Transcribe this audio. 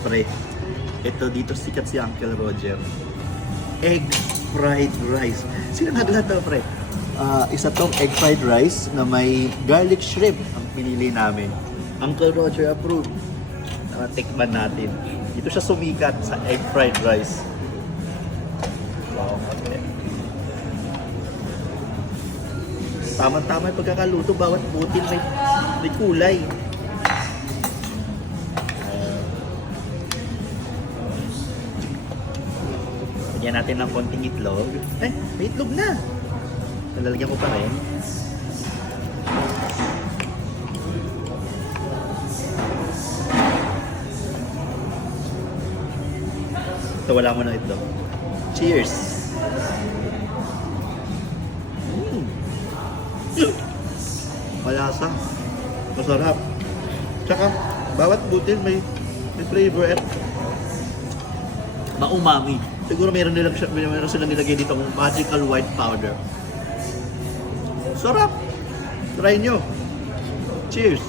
Pre, ito dito sikat si Uncle Roger. Egg fried rice. Sino naglahat na, pre? Isa tong egg fried rice na may garlic shrimp ang pinili namin. Uncle Roger approved. Tikman natin. Dito siya sumikat sa egg fried rice. Wow, okay. Tama-tama yung pagkakaluto. Bawat butil may kulay. Lagyan natin ng konting itlog. May itlog na. Nalalagyan ko pa rin. Ito, wala mo ng itlog. Cheers! Malasa. Masarap. Tsaka, bawat butil may flavor at maumami. Siguro meron silang nilagay dito ng magical white powder. Sarap! Try nyo! Cheers!